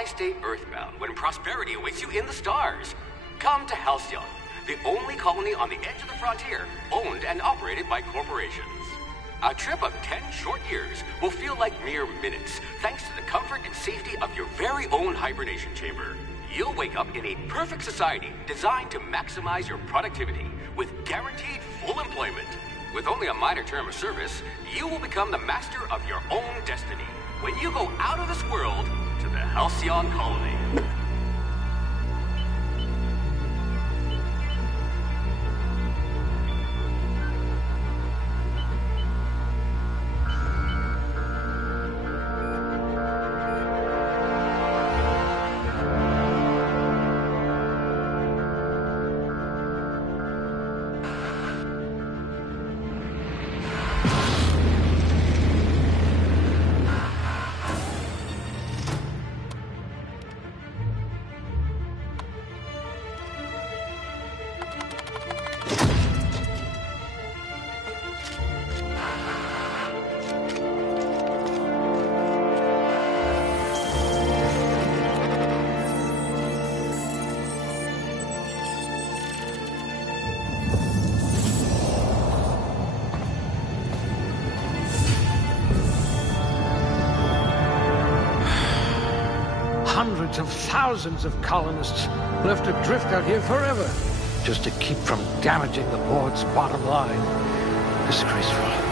Why stay earthbound when prosperity awaits you in the stars? Come to Halcyon, the only colony on the edge of the frontier, owned and operated by corporations. A trip of 10 short years will feel like mere minutes, thanks to the comfort and safety of your very own hibernation chamber. You'll wake up in a perfect society designed to maximize your productivity, with guaranteed full employment. With only a minor term of service, you will become the master of your own destiny when you go out of this world to the Halcyon Colony. Hundreds of thousands of colonists left adrift out here forever, just to keep from damaging the board's bottom line. Disgraceful.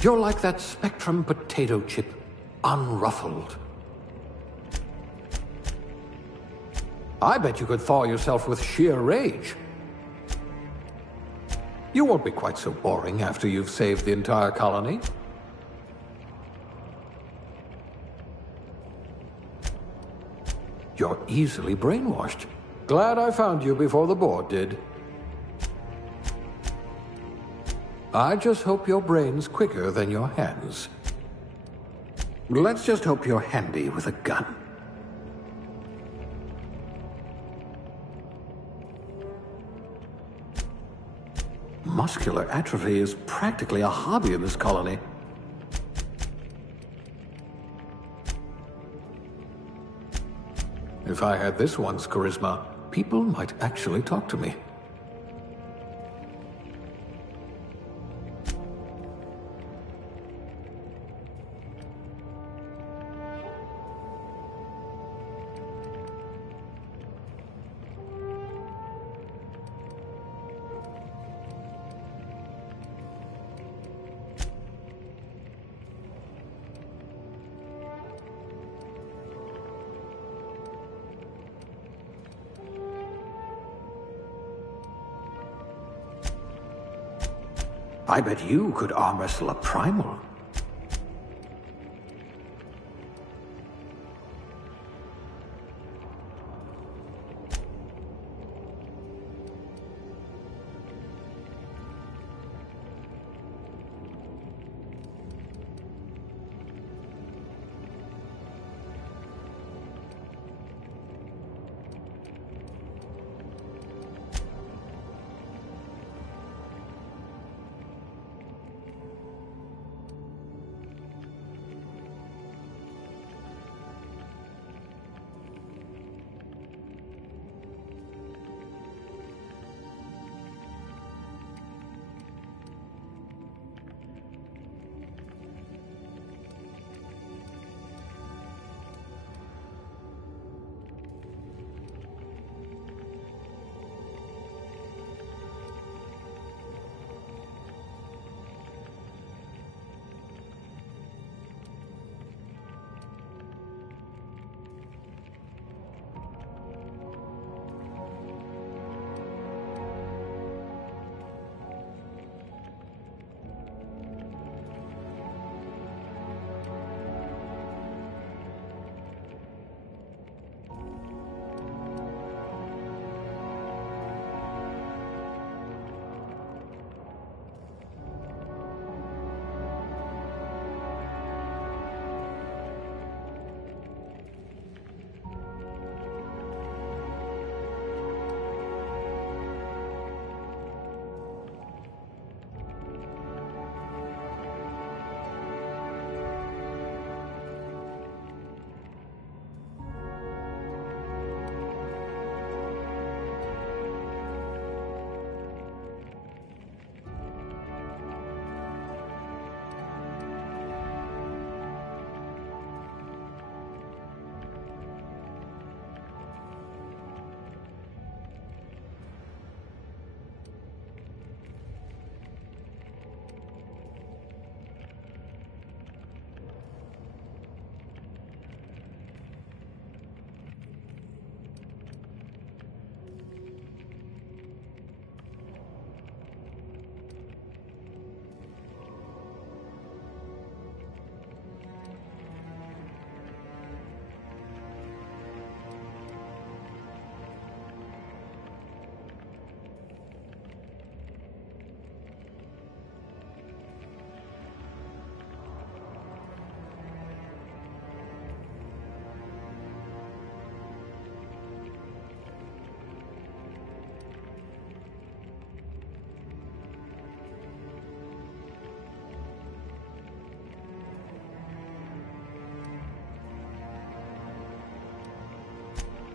You're like that Spectrum potato chip, unruffled. I bet you could thaw yourself with sheer rage. You won't be quite so boring after you've saved the entire colony. You're easily brainwashed. Glad I found you before the board did. I just hope your brain's quicker than your hands. Let's just hope you're handy with a gun. Muscular atrophy is practically a hobby in this colony. If I had this one's charisma, people might actually talk to me. I bet you could arm wrestle a primal.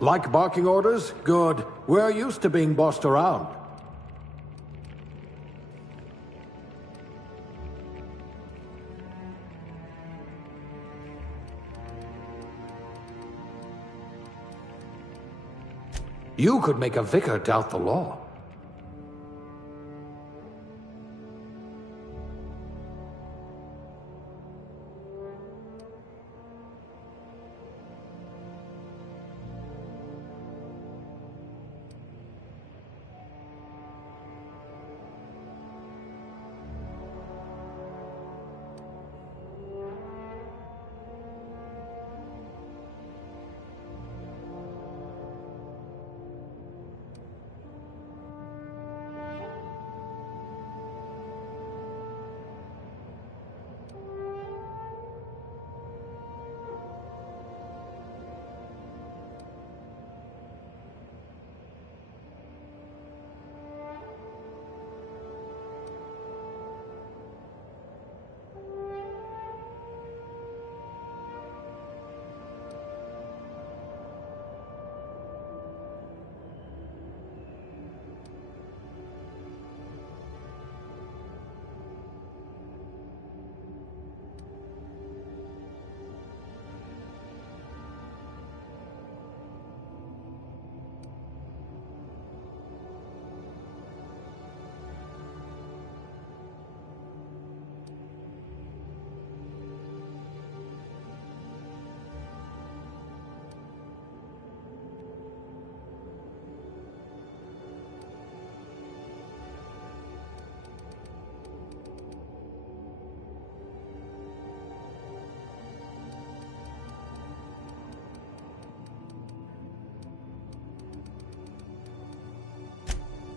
Like barking orders? Good. We're used to being bossed around. You could make a vicar doubt the law.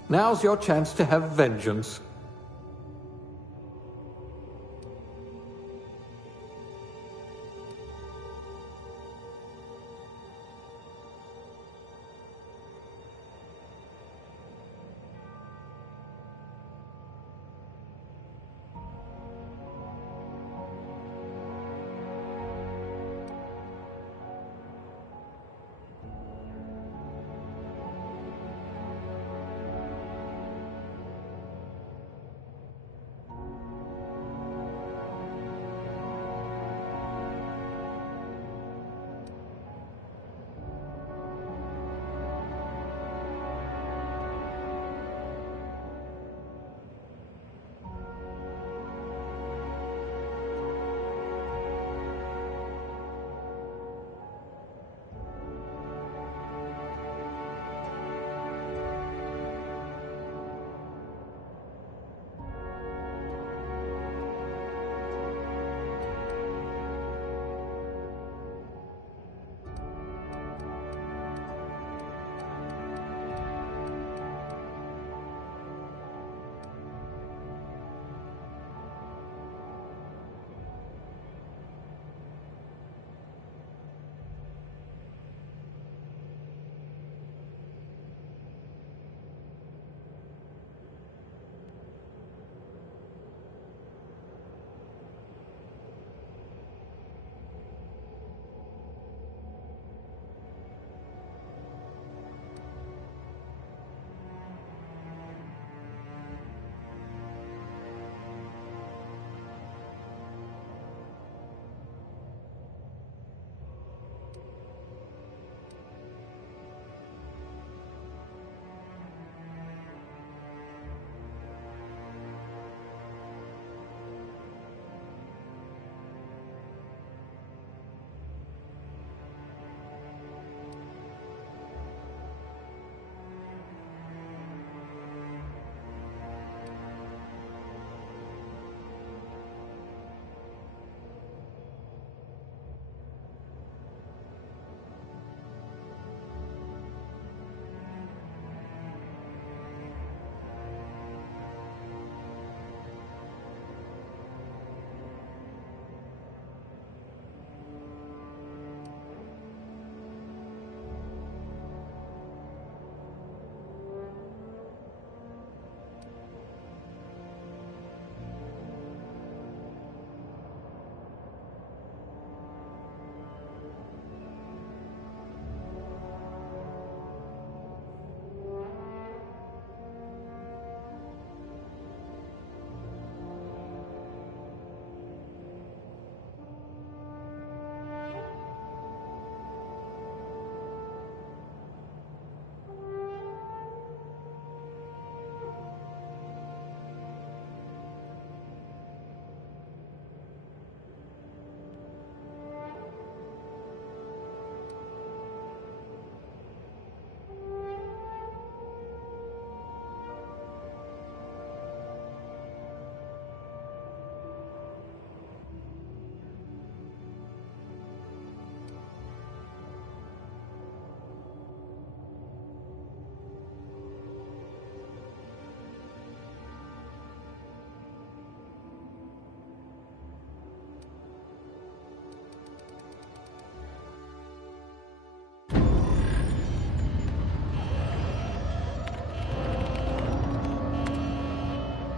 Now's your chance to have vengeance.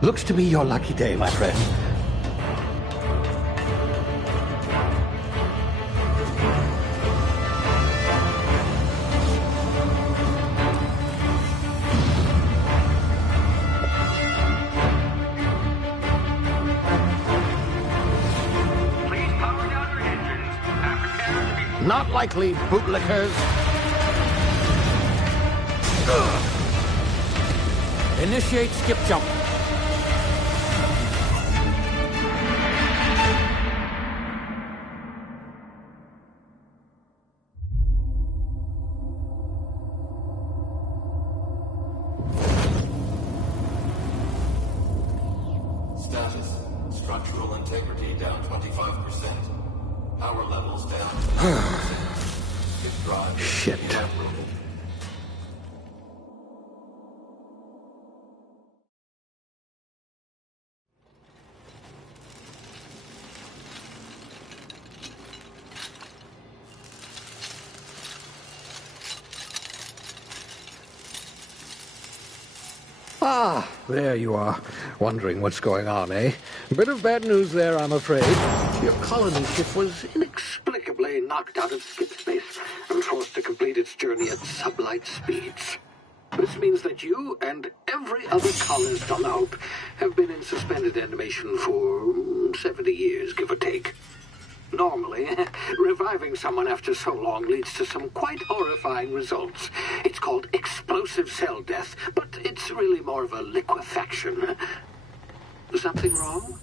Looks to be your lucky day, my friend. Please power down your engines and prepare to be... Not likely, bootlickers. Initiate skip jump. Status. Structural integrity down 25%. Power levels down 10%. Hip drive Shit. inoperable. Ah, there you are. Wondering what's going on, eh? Bit of bad news there, I'm afraid. Your colony ship was inexplicably knocked out of skip space and forced to complete its journey at sublight speeds. This means that you and every other colonist on the Hope have been in suspended animation for 70 years, give or take. Normally, reviving someone after so long leads to some quite horrifying results. It's called explosive cell death, but it's really more of a liquefaction. Something wrong?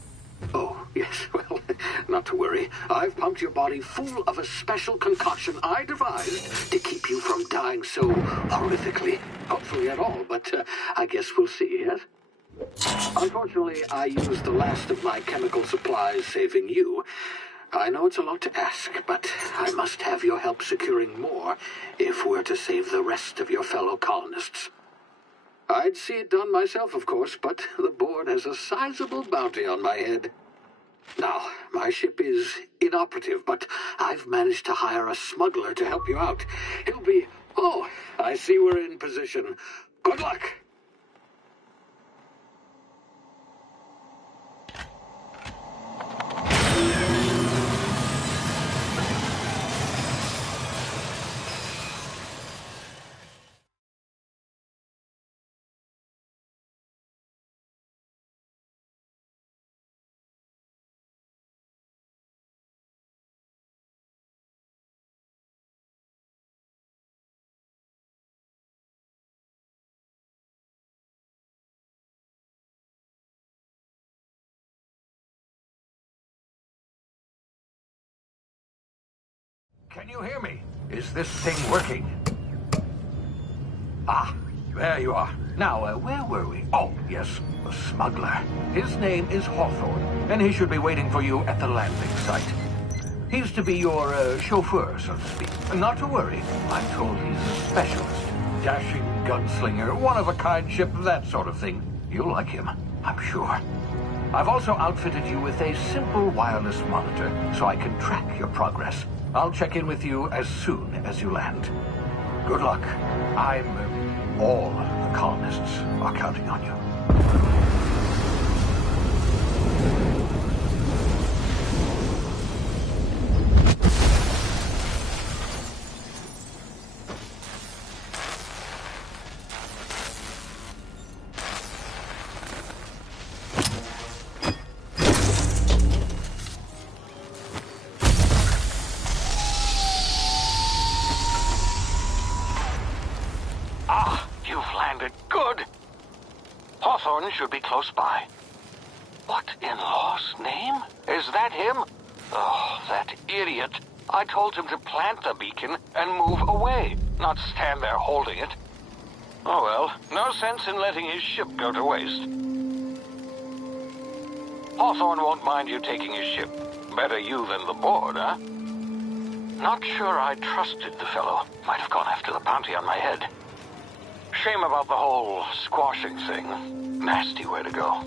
Oh, yes, well, not to worry. I've pumped your body full of a special concoction I devised to keep you from dying so horrifically. Hopefully at all, but I guess we'll see, yes? Unfortunately, I used the last of my chemical supplies saving you. I know it's a lot to ask, but I must have your help securing more if we're to save the rest of your fellow colonists. I'd see it done myself, of course, but the board has a sizable bounty on my head. Now, my ship is inoperative, but I've managed to hire a smuggler to help you out. He'll be... Oh, I see we're in position. Good luck! Can you hear me? Is this thing working? Ah, there you are. Now, where were we? Oh, yes, the smuggler. His name is Hawthorne, and he should be waiting for you at the landing site. He's to be your chauffeur, so to speak. Not to worry. I'm told he's a specialist. Dashing gunslinger, one-of-a-kind ship, that sort of thing. You'll like him, I'm sure. I've also outfitted you with a simple wireless monitor, so I can track your progress. I'll check in with you as soon as you land. Good luck. All the colonists are counting on you. Hawthorne should be close by. What in law's name? Is that him? Oh, that idiot. I told him to plant the beacon and move away, not stand there holding it. Oh well, no sense in letting his ship go to waste. Hawthorne won't mind you taking his ship. Better you than the board, huh? Not sure I trusted the fellow. Might have gone after the bounty on my head. Shame about the whole squashing thing. Nasty way to go.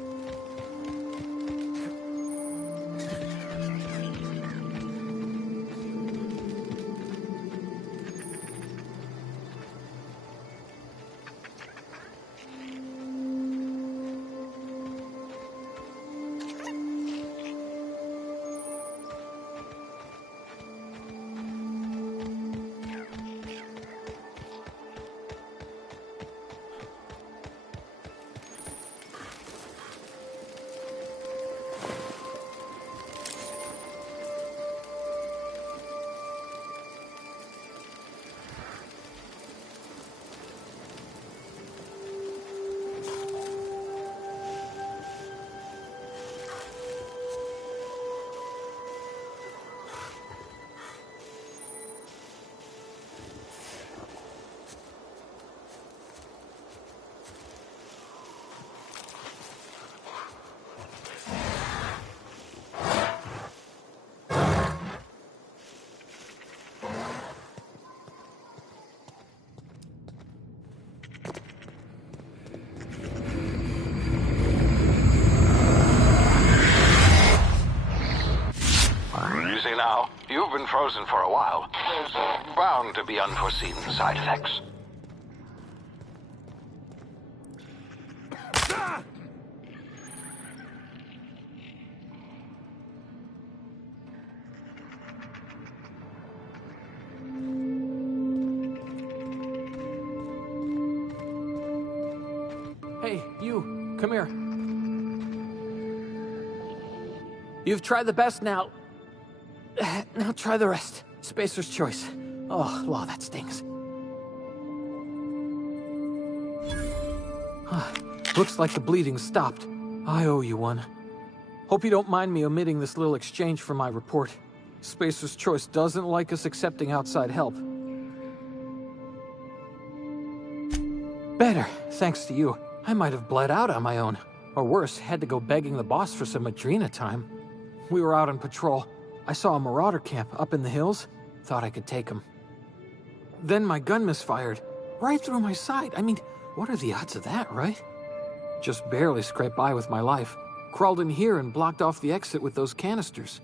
frozen for a while. There's bound to be unforeseen side effects. Hey, you, come here. You've tried the best now. Now try the rest. Spacer's choice. Oh, law, that stings. Looks like the bleeding stopped. I owe you one. Hope you don't mind me omitting this little exchange from my report. Spacer's choice doesn't like us accepting outside help. Better, thanks to you. I might have bled out on my own. Or worse, had to go begging the boss for some Adrena time. We were out on patrol. I saw a marauder camp up in the hills. Thought I could take him. Then my gun misfired. Right through my side. I mean, what are the odds of that, right? Just barely scraped by with my life. Crawled in here and blocked off the exit with those canisters.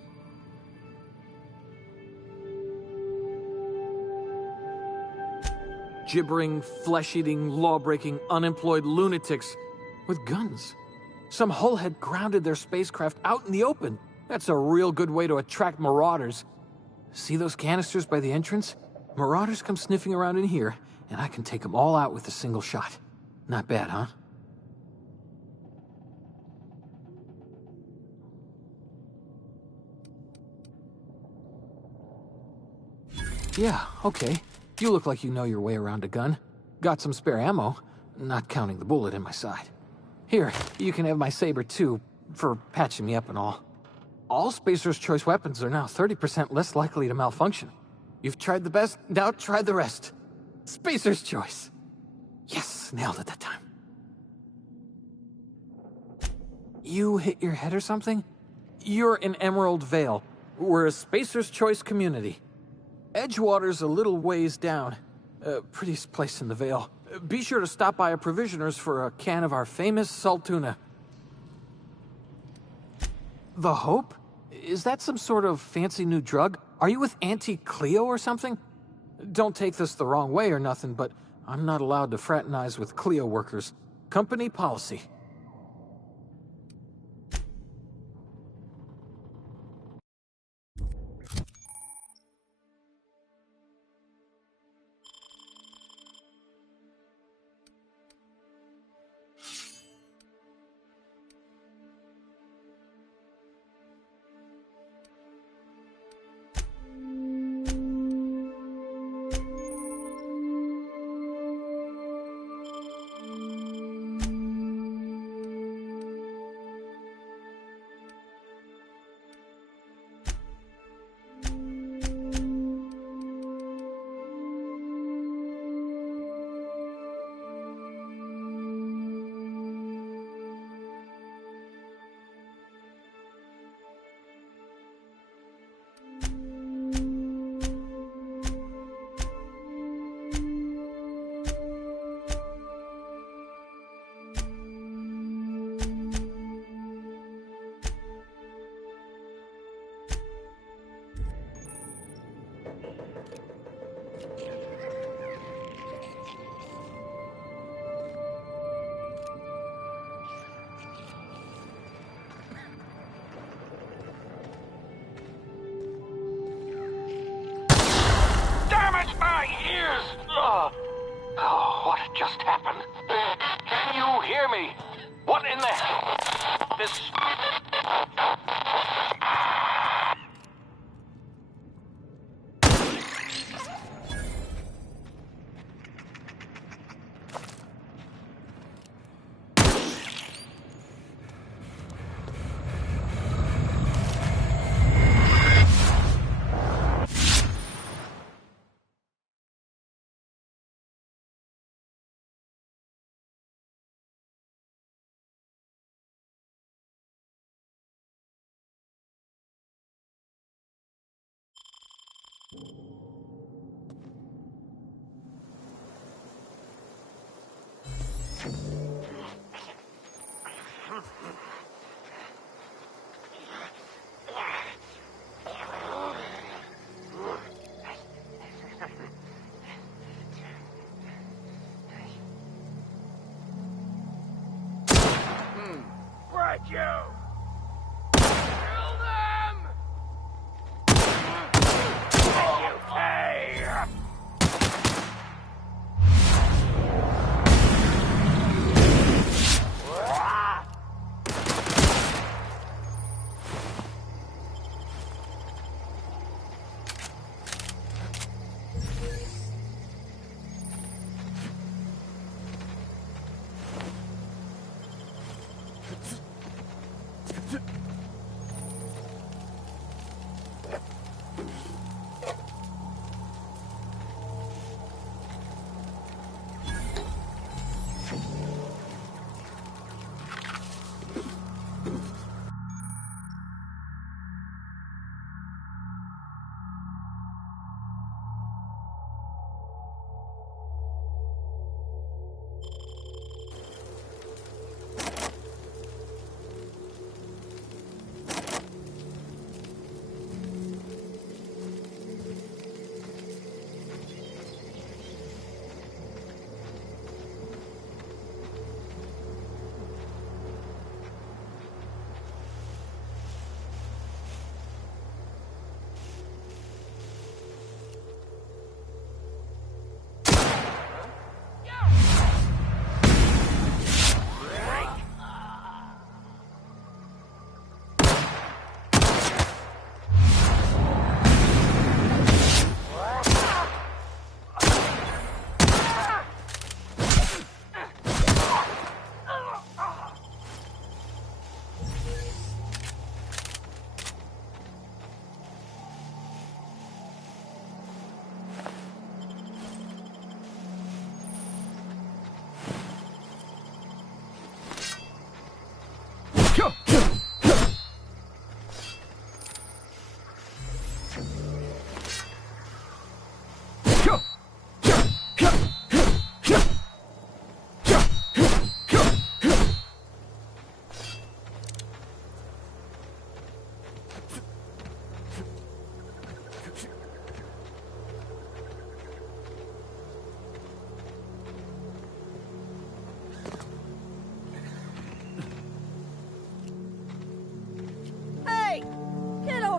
Gibbering, flesh-eating, law-breaking, unemployed lunatics with guns. Some hull had grounded their spacecraft out in the open. That's a real good way to attract marauders. See those canisters by the entrance? Marauders come sniffing around in here, and I can take them all out with a single shot. Not bad, huh? Yeah, okay. You look like you know your way around a gun. Got some spare ammo, not counting the bullet in my side. Here, you can have my saber too, for patching me up and all. All Spacer's Choice weapons are now 30% less likely to malfunction. You've tried the best, now try the rest. Spacer's Choice. Yes, nailed it that time. You hit your head or something? You're in Emerald Vale. We're a Spacer's Choice community. Edgewater's a little ways down. Prettiest place in the Vale. Be sure to stop by a provisioner's for a can of our famous salt tuna. The Hope? Is that some sort of fancy new drug? Are you with Auntie Cleo or something? Don't take this the wrong way or nothing, but I'm not allowed to fraternize with Cleo workers. Company policy. What just happened? Can you hear me? What in the hell? This... spread you! Kill them! You pay!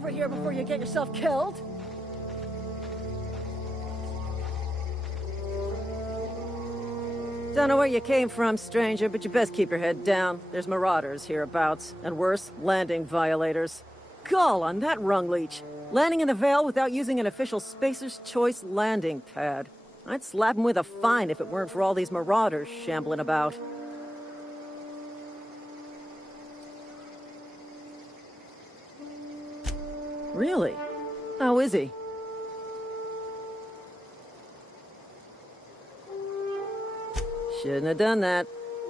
Here before you get yourself killed. Don't know where you came from, stranger, but you best keep your head down. There's marauders hereabouts, and worse, landing violators. Gall on that rung leech. Landing in the Vale without using an official Spacer's Choice landing pad. I'd slap him with a fine if it weren't for all these marauders shambling about. Really? How is he? Shouldn't have done that.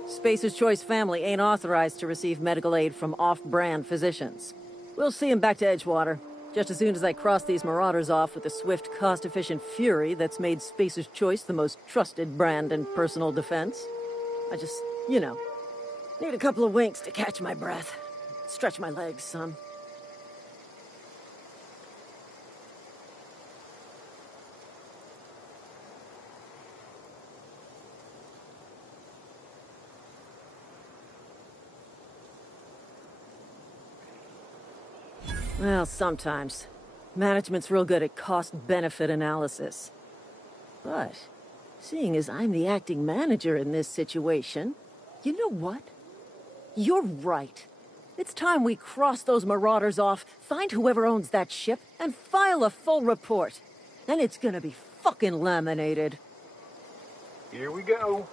Spacer's Choice family ain't authorized to receive medical aid from off-brand physicians. We'll see him back to Edgewater, just as soon as I cross these marauders off with the swift, cost-efficient fury that's made Spacer's Choice the most trusted brand in personal defense. I just, you know, need a couple of winks to catch my breath. Stretch my legs, son. Well, sometimes. Management's real good at cost-benefit analysis. But, seeing as I'm the acting manager in this situation, you know what? You're right. It's time we cross those marauders off, find whoever owns that ship, and file a full report. Then it's gonna be fucking laminated. Here we go.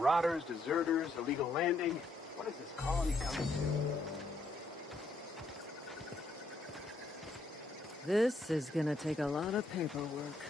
Marauders, deserters, illegal landing. What is this colony coming This is gonna take a lot of paperwork.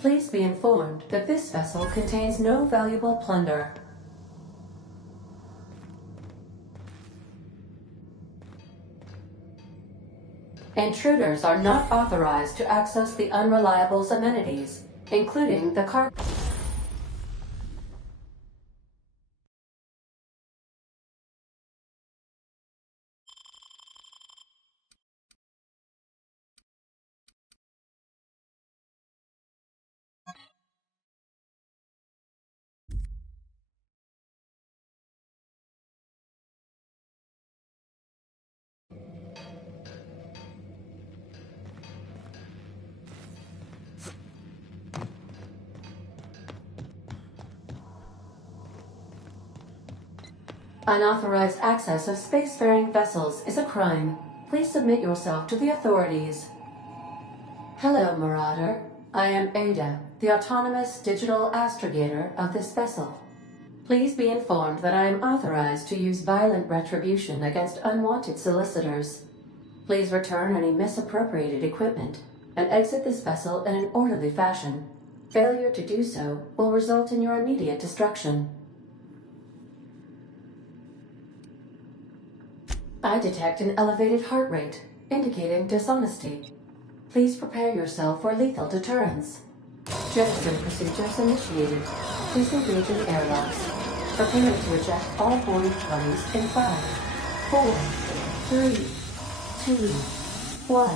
Please be informed that this vessel contains no valuable plunder. Intruders are not authorized to access the Unreliable's amenities, including the cargo. Unauthorized access of spacefaring vessels is a crime. Please submit yourself to the authorities. Hello, Marauder. I am Ada, the autonomous digital astrogator of this vessel. Please be informed that I am authorized to use violent retribution against unwanted solicitors. Please return any misappropriated equipment and exit this vessel in an orderly fashion. Failure to do so will result in your immediate destruction. I detect an elevated heart rate, indicating dishonesty. Please prepare yourself for lethal deterrence. Jettison procedures initiated. Please engage in airlocks. Prepare to eject all boarding parties in 5, 4, 3, 2, 1.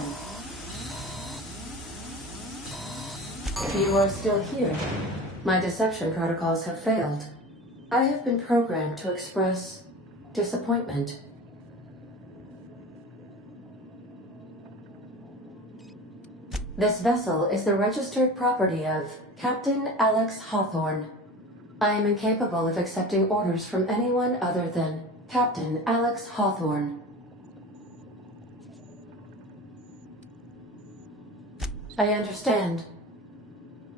If you are still here, my deception protocols have failed. I have been programmed to express disappointment. This vessel is the registered property of Captain Alex Hawthorne. I am incapable of accepting orders from anyone other than Captain Alex Hawthorne. I understand.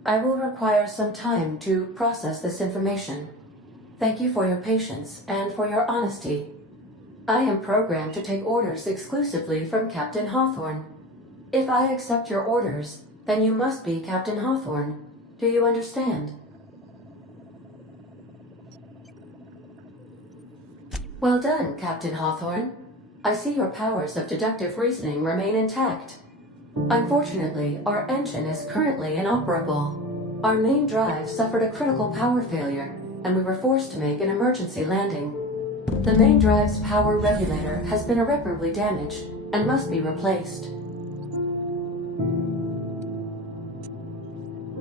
I will require some time to process this information. Thank you for your patience and for your honesty. I am programmed to take orders exclusively from Captain Hawthorne. If I accept your orders, then you must be Captain Hawthorne. Do you understand? Well done, Captain Hawthorne. I see your powers of deductive reasoning remain intact. Unfortunately, our engine is currently inoperable. Our main drive suffered a critical power failure, and we were forced to make an emergency landing. The main drive's power regulator has been irreparably damaged and must be replaced.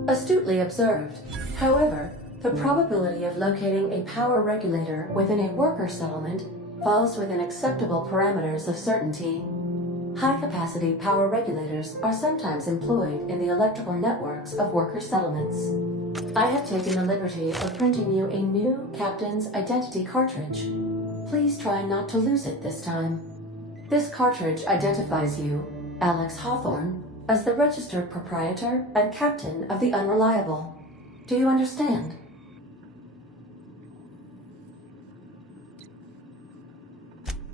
Astutely observed. However, the probability of locating a power regulator within a worker settlement falls within acceptable parameters of certainty. High-capacity power regulators are sometimes employed in the electrical networks of worker settlements. I have taken the liberty of printing you a new Captain's Identity cartridge. Please try not to lose it this time. This cartridge identifies you, Alex Hawthorne, as the registered proprietor and captain of the Unreliable. Do you understand?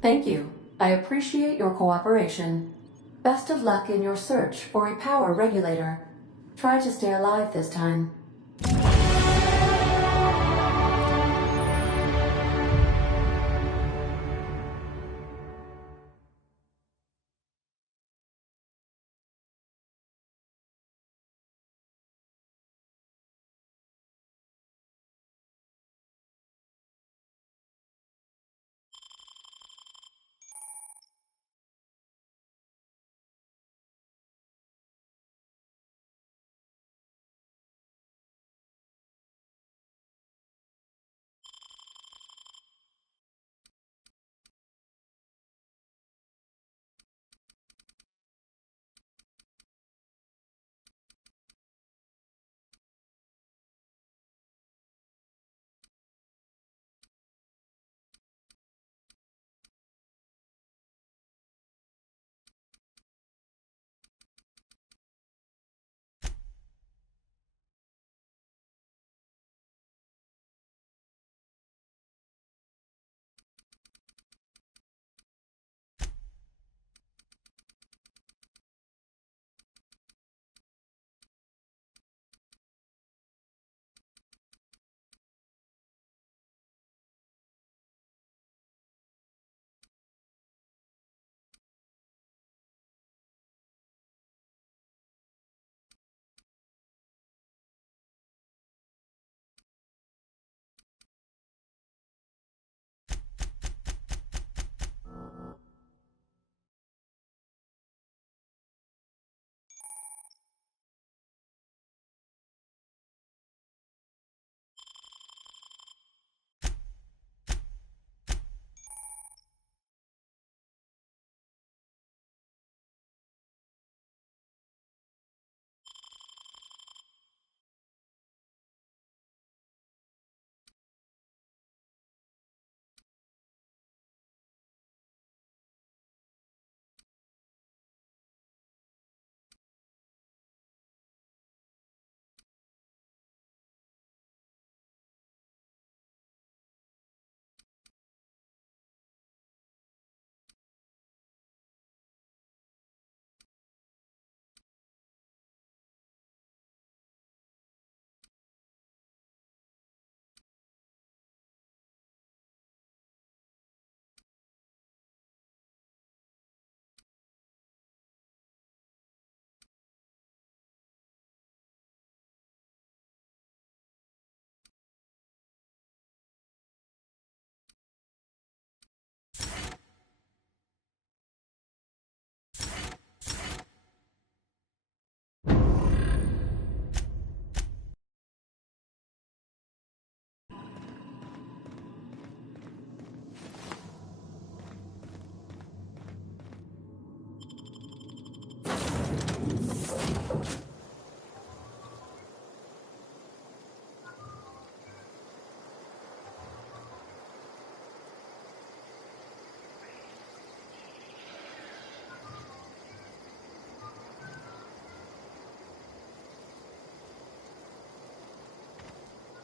Thank you. I appreciate your cooperation. Best of luck in your search for a power regulator. Try to stay alive this time.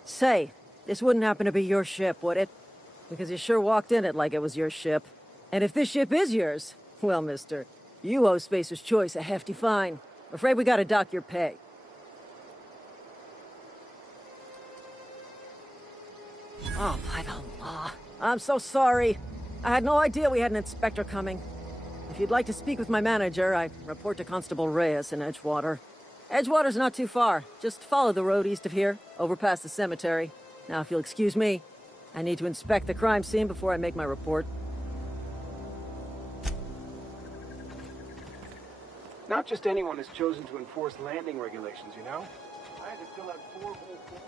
Say, this wouldn't happen to be your ship, would it? Because you sure walked in it like it was your ship. And if this ship is yours, well, mister, you owe Spacer's Choice a hefty fine. Afraid we gotta dock your pay. Oh, by the law. I'm so sorry. I had no idea we had an inspector coming. If you'd like to speak with my manager, I report to Constable Reyes in Edgewater. Edgewater's not too far. Just follow the road east of here, over past the cemetery. Now, if you'll excuse me, I need to inspect the crime scene before I make my report. Not just anyone is chosen to enforce landing regulations, you know? I had to fill out 4 whole forms.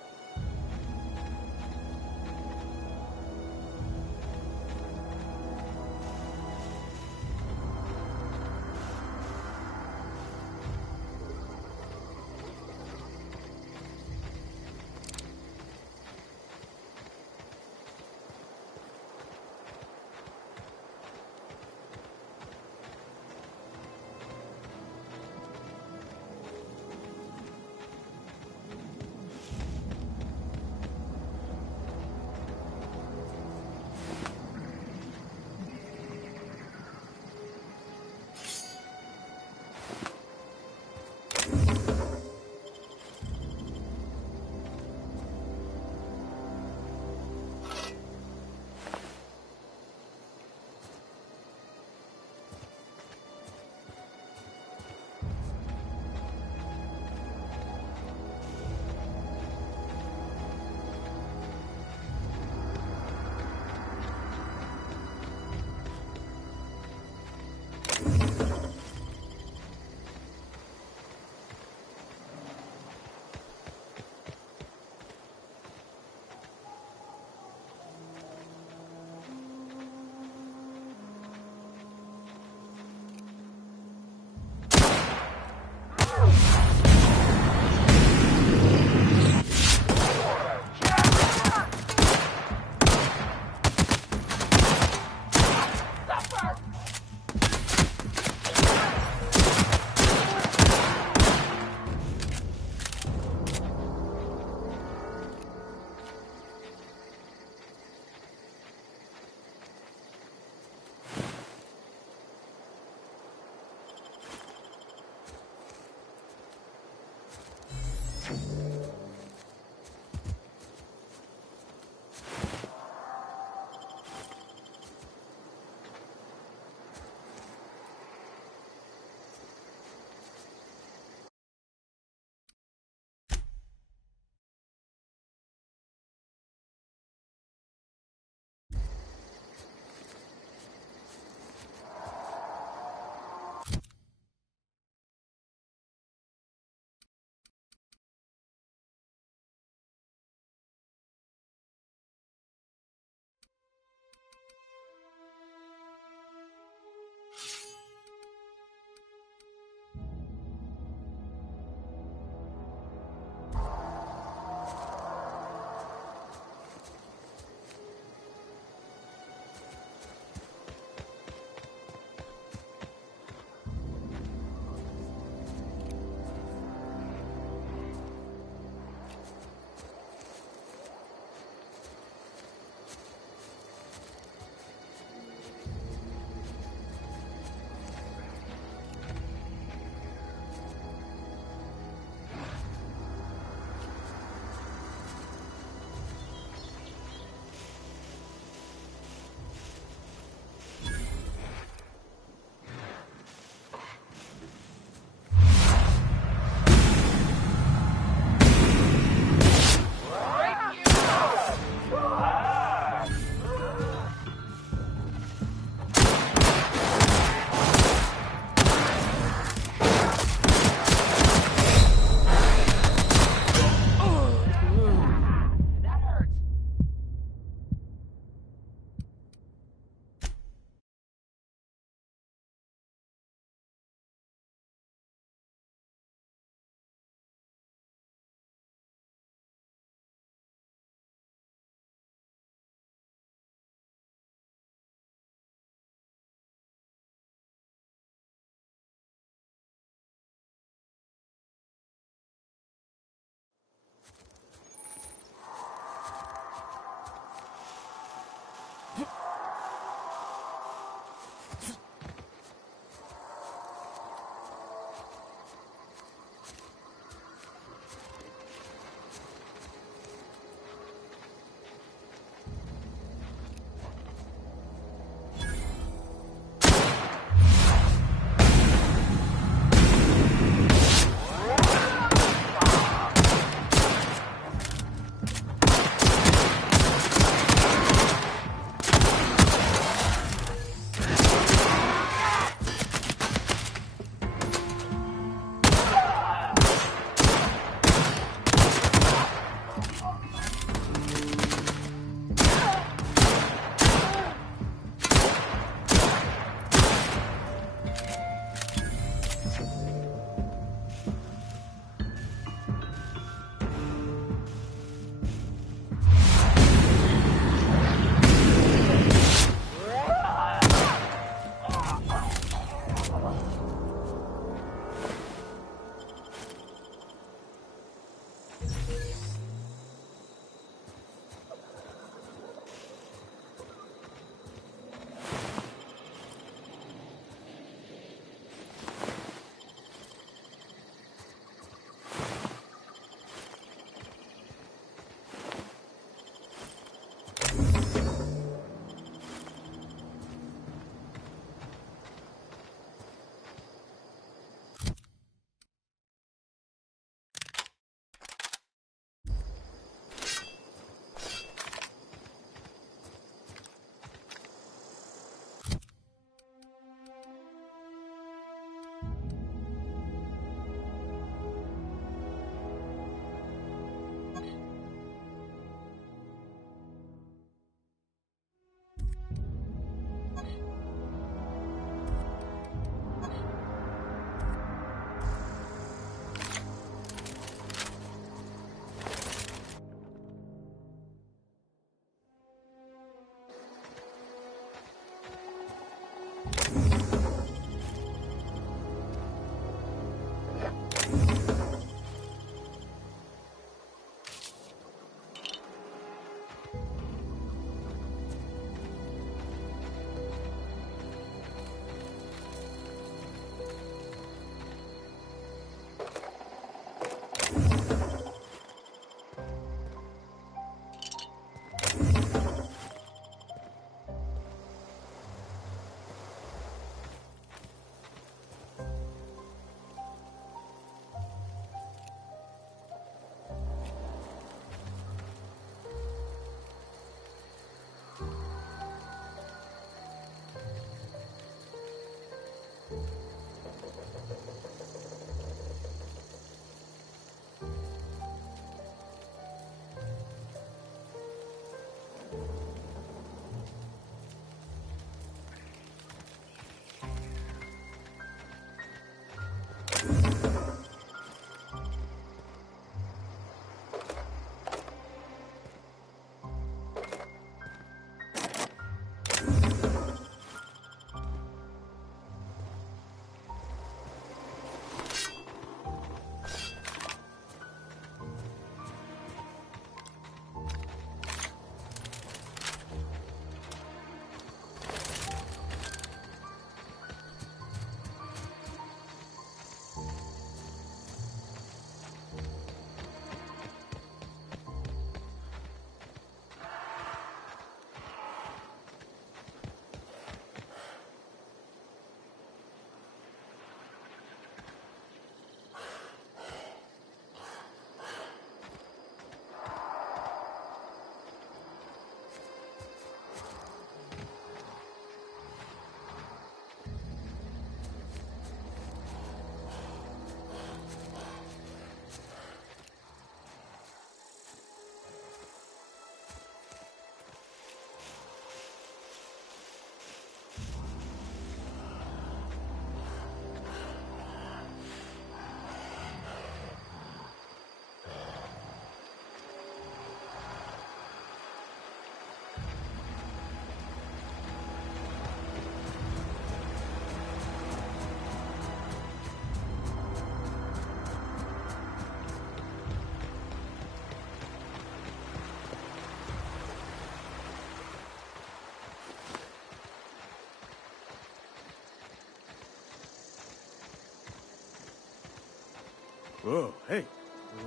Whoa, hey,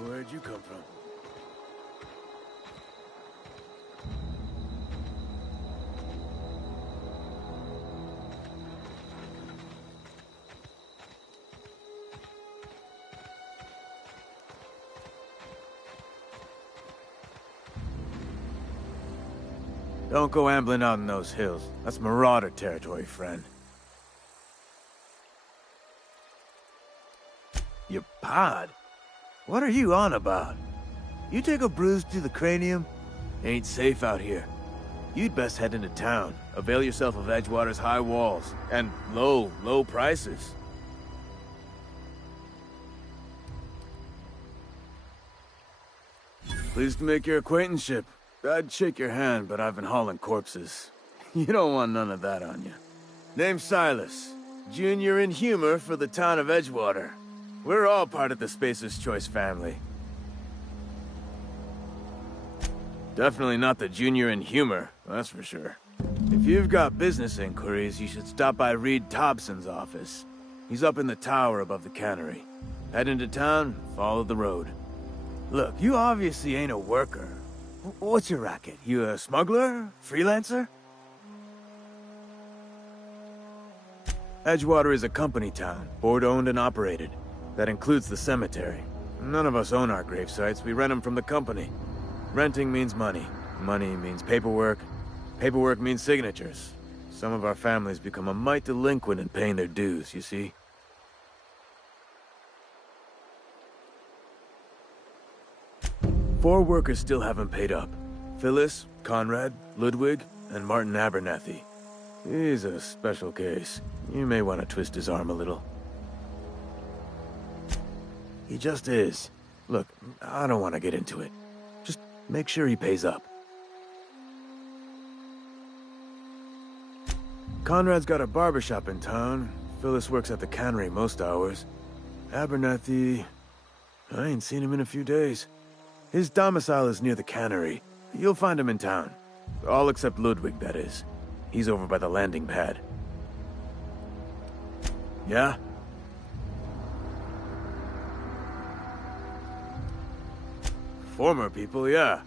where'd you come from? Don't go ambling out in those hills. That's Marauder territory, friend. Your pod? What are you on about? You take a bruise to the cranium? Ain't safe out here. You'd best head into town. Avail yourself of Edgewater's high walls. And low prices. Pleased to make your acquaintanceship. I'd shake your hand, but I've been hauling corpses. You don't want none of that on you. Name's Silas. Junior in humor for the town of Edgewater. We're all part of the Spacer's Choice family. Definitely not the junior in humor, that's for sure. If you've got business inquiries, you should stop by Reed Thompson's office. He's up in the tower above the cannery. Head into town, follow the road. Look, you obviously ain't a worker. What's your racket? You a smuggler? Freelancer? Edgewater is a company town, board-owned and operated. That includes the cemetery. None of us own our grave sites, we rent them from the company. Renting means money. Money means paperwork. Paperwork means signatures. Some of our families become a mite delinquent in paying their dues, you see? Four workers still haven't paid up. Phyllis, Conrad, Ludwig, and Martin Abernathy. He's a special case. You may want to twist his arm a little. He just is. Look, I don't want to get into it. Just make sure he pays up. Conrad's got a barbershop in town. Phyllis works at the cannery most hours. Abernathy... I ain't seen him in a few days. His domicile is near the cannery. You'll find him in town. All except Ludwig, that is. He's over by the landing pad. Yeah? Former people, yeah.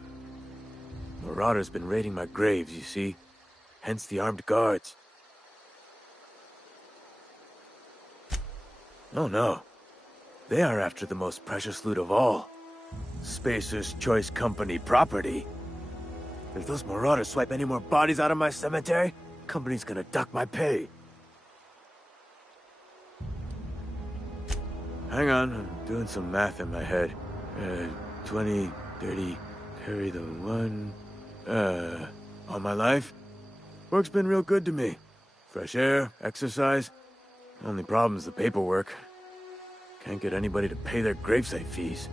Marauder's been raiding my graves, you see. Hence the armed guards. Oh no. They are after the most precious loot of all. Spacer's Choice Company property. If those Marauders swipe any more bodies out of my cemetery, company's gonna duck my pay. Hang on, I'm doing some math in my head. 20, 30, carry the one... all my life? Work's been real good to me. Fresh air, exercise. Only problem's the paperwork. Can't get anybody to pay their gravesite fees.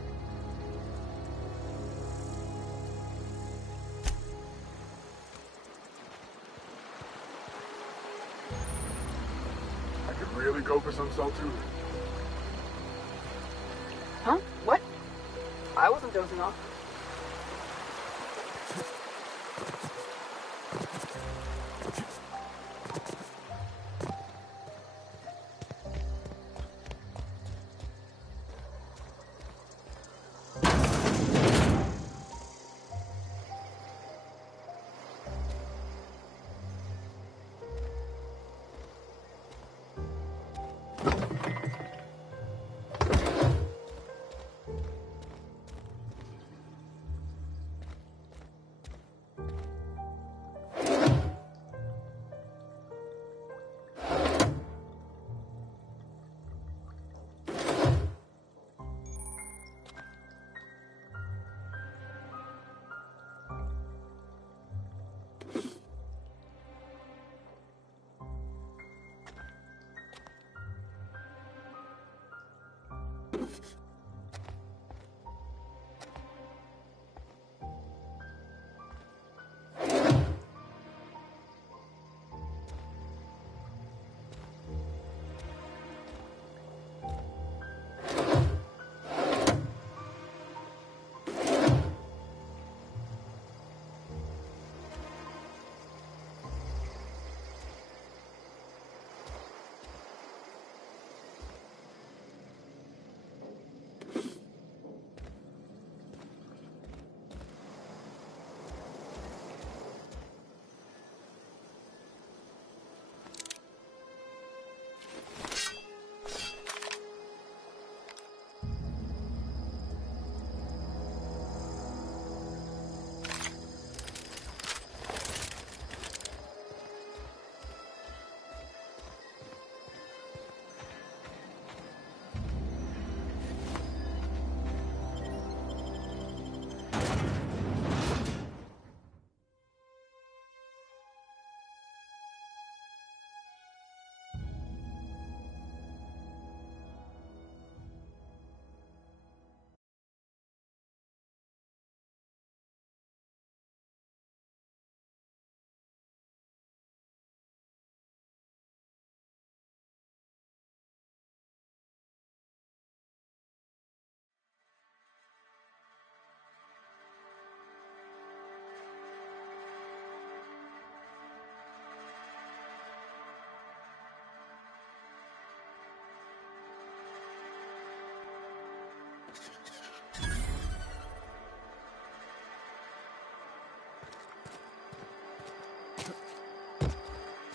I could really go for some salt too. Huh? What? I wasn't dozing off.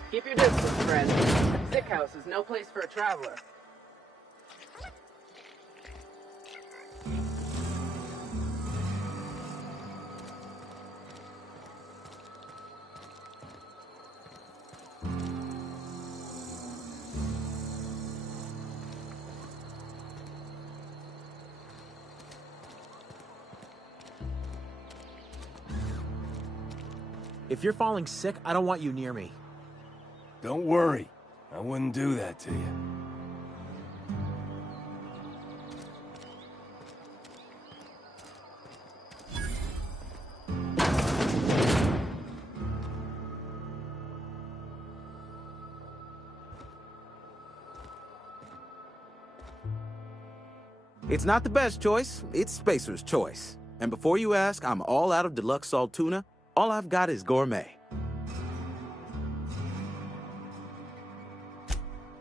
Keep your distance, friend. Sick house is no place for a traveler. If you're falling sick, I don't want you near me. Don't worry. I wouldn't do that to you. It's not the best choice, it's Spacer's choice. And before you ask, I'm all out of deluxe salt tuna. All I've got is gourmet.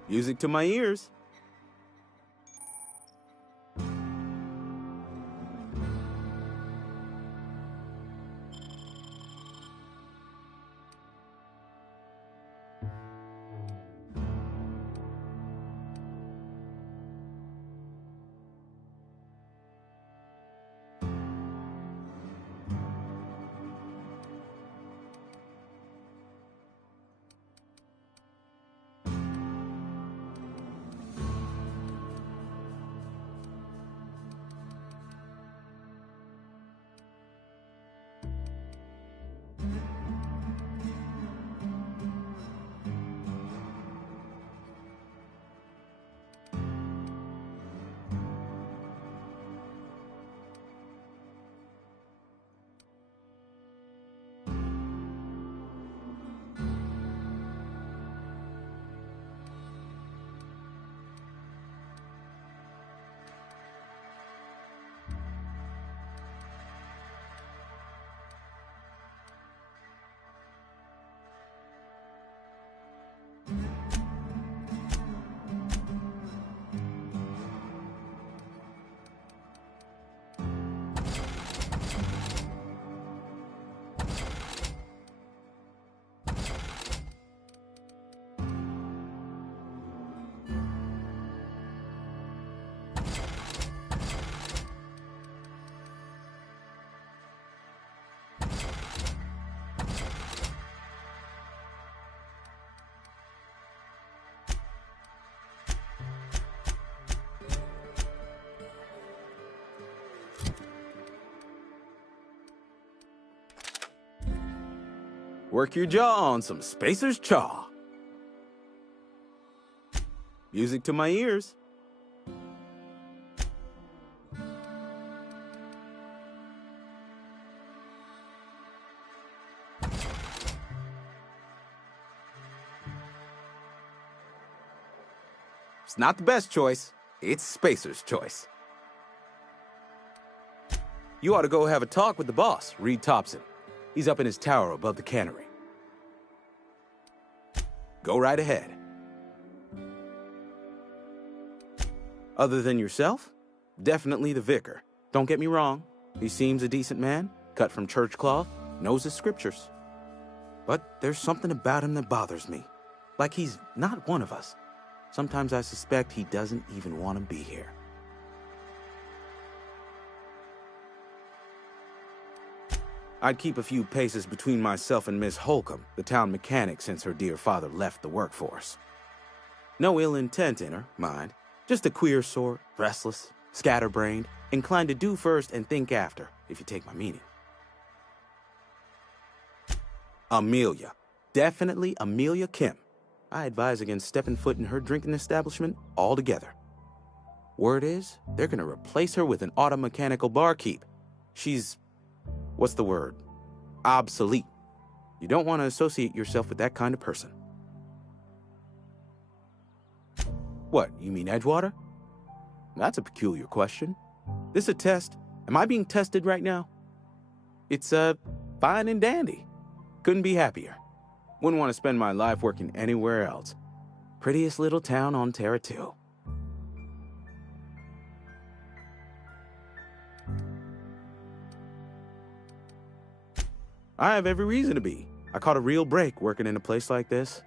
Music to my ears. Work your jaw on some Spacer's Chaw. Music to my ears. It's not the best choice, it's Spacer's choice. You ought to go have a talk with the boss, Reed Thompson. He's up in his tower above the cannery. Go right ahead. Other than yourself, definitely the vicar. Don't get me wrong, he seems a decent man, cut from church cloth, knows his scriptures. But there's something about him that bothers me. Like he's not one of us. Sometimes I suspect he doesn't even want to be here. I'd keep a few paces between myself and Miss Holcomb, the town mechanic, since her dear father left the workforce. No ill intent in her, mind. Just a queer sort, restless, scatterbrained, inclined to do first and think after, if you take my meaning. Amelia. Definitely Amelia Kim. I advise against stepping foot in her drinking establishment altogether. Word is, they're gonna replace her with an auto-mechanical barkeep. She's... what's the word? Obsolete. You don't want to associate yourself with that kind of person. What, you mean Edgewater? That's a peculiar question. This a test? Am I being tested right now? It's, fine and dandy. Couldn't be happier. Wouldn't want to spend my life working anywhere else. Prettiest little town on Terra 2. I have every reason to be. I caught a real break working in a place like this.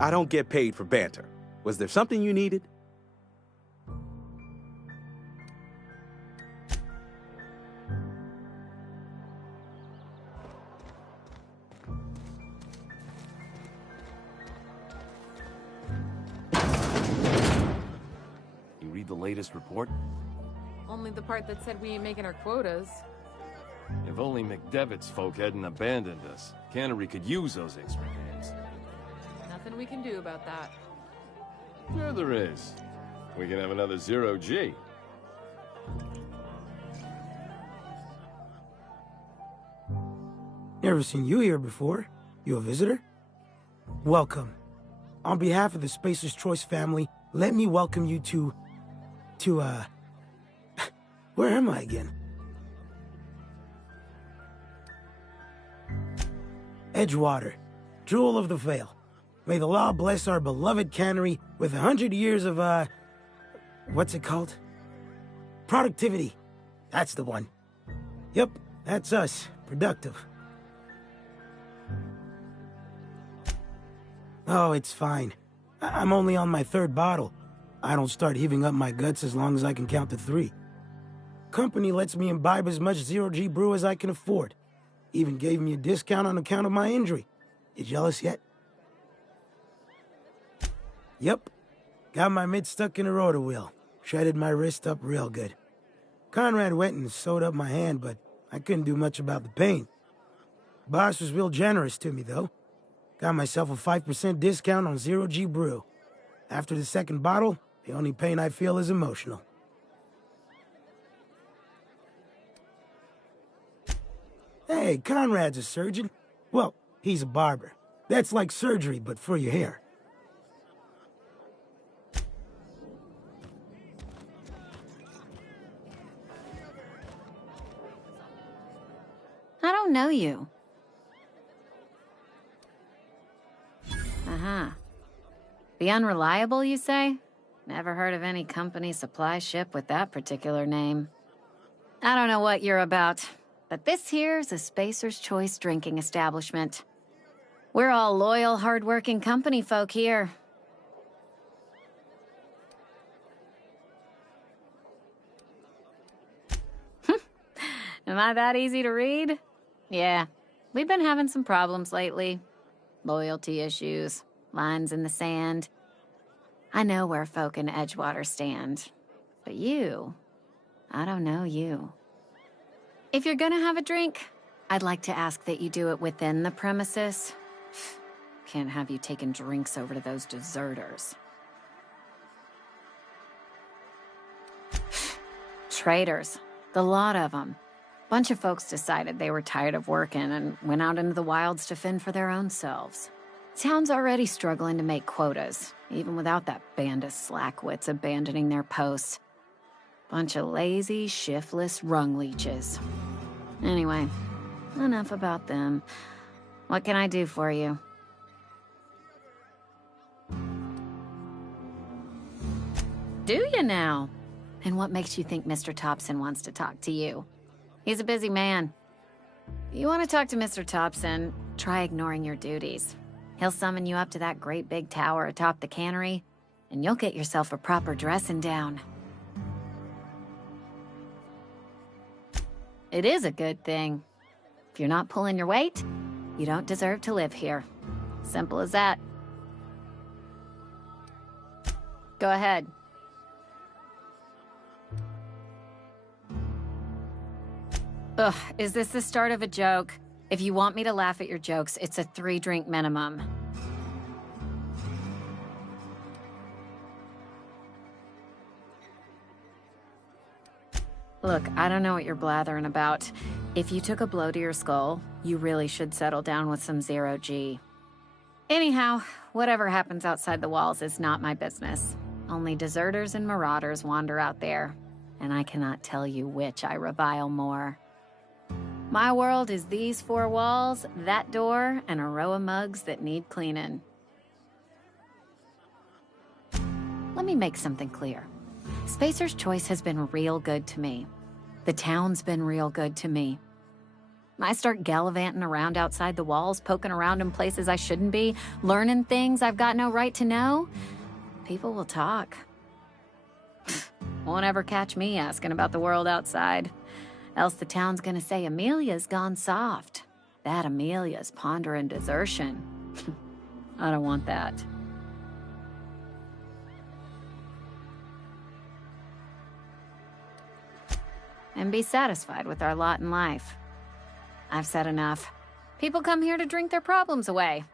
I don't get paid for banter. Was there something you needed? You read the latest report? Only the part that said we ain't making our quotas. If only McDevitt's folk hadn't abandoned us. Cannery could use those extra hands. Nothing we can do about that. Sure there is. We can have another zero-G. Never seen you here before. You a visitor? Welcome. On behalf of the Spacer's Choice family, let me welcome you to, where am I again? Edgewater, Jewel of the Vale. May the law bless our beloved cannery with 100 years of, what's it called? Productivity. That's the one. Yep, that's us. Productive. Oh, it's fine. I'm only on my 3rd bottle. I don't start heaving up my guts as long as I can count to 3. Company lets me imbibe as much zero-G brew as I can afford. Even gave me a discount on account of my injury. You jealous yet? Yep. Got my mitt stuck in a rotor wheel. Shredded my wrist up real good. Conrad went and sewed up my hand, but I couldn't do much about the pain. Boss was real generous to me, though. Got myself a 5% discount on zero-G brew. After the 2nd bottle, the only pain I feel is emotional. Hey, Conrad's a surgeon. Well, he's a barber. That's like surgery, but for your hair. I don't know you. Uh-huh. The Unreliable, you say? Never heard of any company supply ship with that particular name. I don't know what you're about, but this here's a Spacer's Choice drinking establishment. We're all loyal, hard-working company folk here. Am I that easy to read? Yeah, we've been having some problems lately. Loyalty issues, lines in the sand. I know where folk in Edgewater stand. But you, I don't know you. If you're gonna have a drink, I'd like to ask that you do it within the premises. Can't have you taking drinks over to those deserters. Traitors, the lot of them. Bunch of folks decided they were tired of working and went out into the wilds to fend for their own selves. Town's already struggling to make quotas, even without that band of slackwits abandoning their posts. Bunch of lazy, shiftless rung leeches. Anyway, enough about them. What can I do for you? Do you now? And what makes you think Mr. Thompson wants to talk to you? He's a busy man. You want to talk to Mr. Thompson, try ignoring your duties. He'll summon you up to that great big tower atop the cannery, and you'll get yourself a proper dressing down. It is a good thing. If you're not pulling your weight, you don't deserve to live here. Simple as that. Go ahead. Ugh, is this the start of a joke? If you want me to laugh at your jokes, it's a 3-drink minimum. Look, I don't know what you're blathering about. If you took a blow to your skull, you really should settle down with some zero-G. Anyhow, whatever happens outside the walls is not my business. Only deserters and marauders wander out there, and I cannot tell you which I revile more. My world is these 4 walls, that door, and a row of mugs that need cleaning. Let me make something clear. Spacer's Choice has been real good to me. The town's been real good to me. I start gallivanting around outside the walls, poking around in places I shouldn't be, learning things I've got no right to know, people will talk. Won't ever catch me asking about the world outside. Else the town's gonna say Amelia's gone soft. That Amelia's pondering desertion. I don't want that. And be satisfied with our lot in life. I've said enough. People come here to drink their problems away.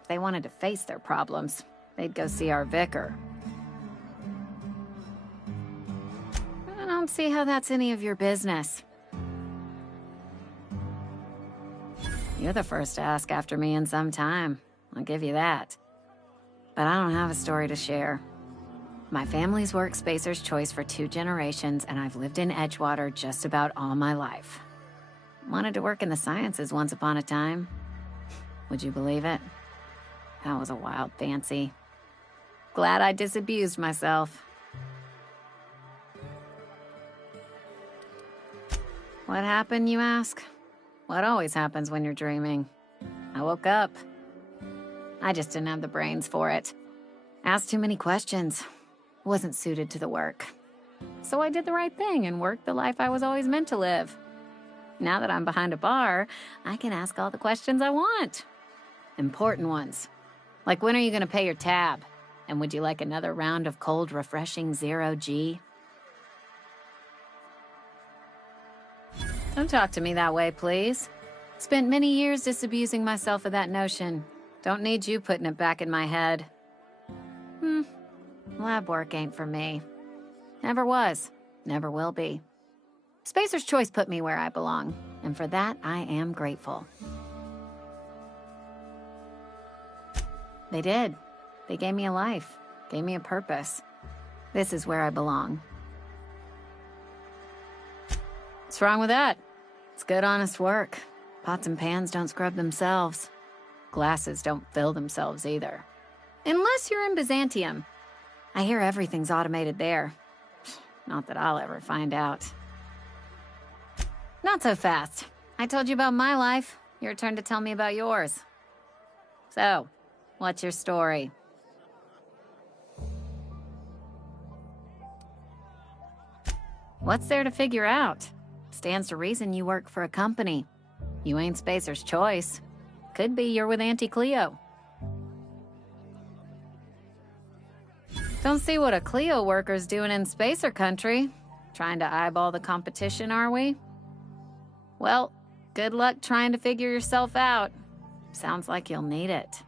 If they wanted to face their problems, they'd go see our vicar. I don't see how that's any of your business. You're the first to ask after me in some time. I'll give you that. But I don't have a story to share. My family's worked Spacer's Choice for 2 generations, and I've lived in Edgewater just about all my life. Wanted to work in the sciences once upon a time. Would you believe it? That was a wild fancy. Glad I disabused myself. What happened, you ask? What always happens when you're dreaming. I woke up. I just didn't have the brains for it. Asked too many questions. Wasn't suited to the work. So I did the right thing and worked the life I was always meant to live. Now that I'm behind a bar, I can ask all the questions I want. Important ones. Like, when are you gonna pay your tab? And would you like another round of cold, refreshing Zero-G? Don't talk to me that way, please. Spent many years disabusing myself of that notion. Don't need you putting it back in my head. Lab work ain't for me. Never was. Never will be. Spacer's Choice put me where I belong, and for that, I am grateful. They did. They gave me a life, gave me a purpose. This is where I belong. What's wrong with that? It's good, honest work. Pots and pans don't scrub themselves. Glasses don't fill themselves either. Unless you're in Byzantium. I hear everything's automated there. Not that I'll ever find out. Not so fast. I told you about my life. Your turn to tell me about yours. So, what's your story? What's there to figure out? Stands to reason you work for a company. You ain't Spacer's Choice. Could be you're with Auntie Cleo. Don't see what a Cleo worker's doing in Spacer country. Trying to eyeball the competition, are we? Well, good luck trying to figure yourself out. Sounds like you'll need it.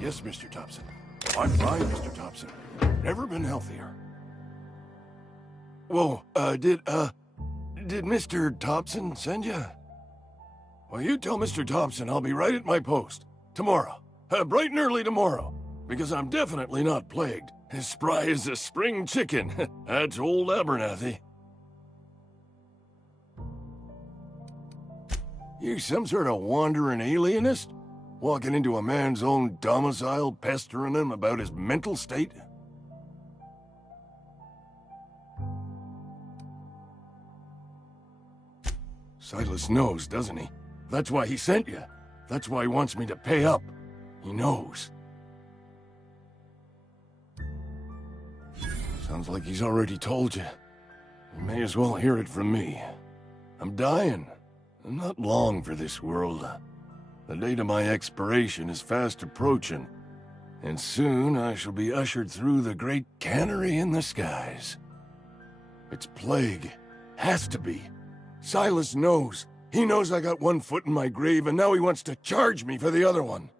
Yes, Mr. Thompson. I'm fine, Mr. Thompson. Never been healthier. Whoa, did Mr. Thompson send you? Well, you tell Mr. Thompson I'll be right at my post. Tomorrow. Bright and early tomorrow. Because I'm definitely not plagued. As spry as a spring chicken. That's old Abernathy. You some sort of wandering alienist? Walking into a man's own domicile, pestering him about his mental state? Silas knows, doesn't he? That's why he sent you. That's why he wants me to pay up. He knows. Sounds like he's already told you. You may as well hear it from me. I'm dying. I'm not long for this world. The date of my expiration is fast approaching, and soon I shall be ushered through the great cannery in the skies. It's plague. Has to be. Silas knows. He knows I got one foot in my grave, and now he wants to charge me for the other one.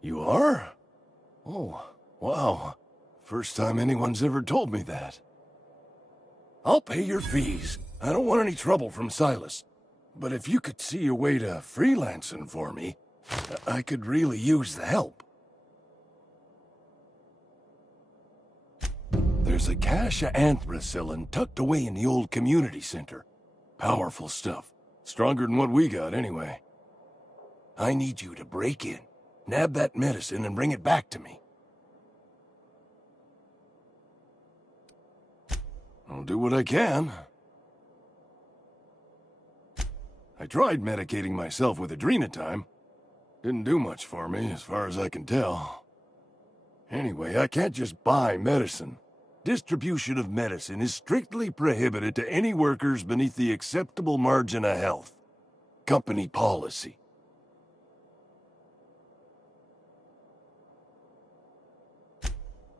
You are? Oh, wow. First time anyone's ever told me that. I'll pay your fees. I don't want any trouble from Silas. But if you could see a way to freelancing for me, I could really use the help. There's a cache of anthracillin tucked away in the old community center. Powerful stuff. Stronger than what we got, anyway. I need you to break in, nab that medicine, and bring it back to me. I'll do what I can. I tried medicating myself with Adrenatime. Didn't do much for me, as far as I can tell. Anyway, I can't just buy medicine. Distribution of medicine is strictly prohibited to any workers beneath the acceptable margin of health. Company policy.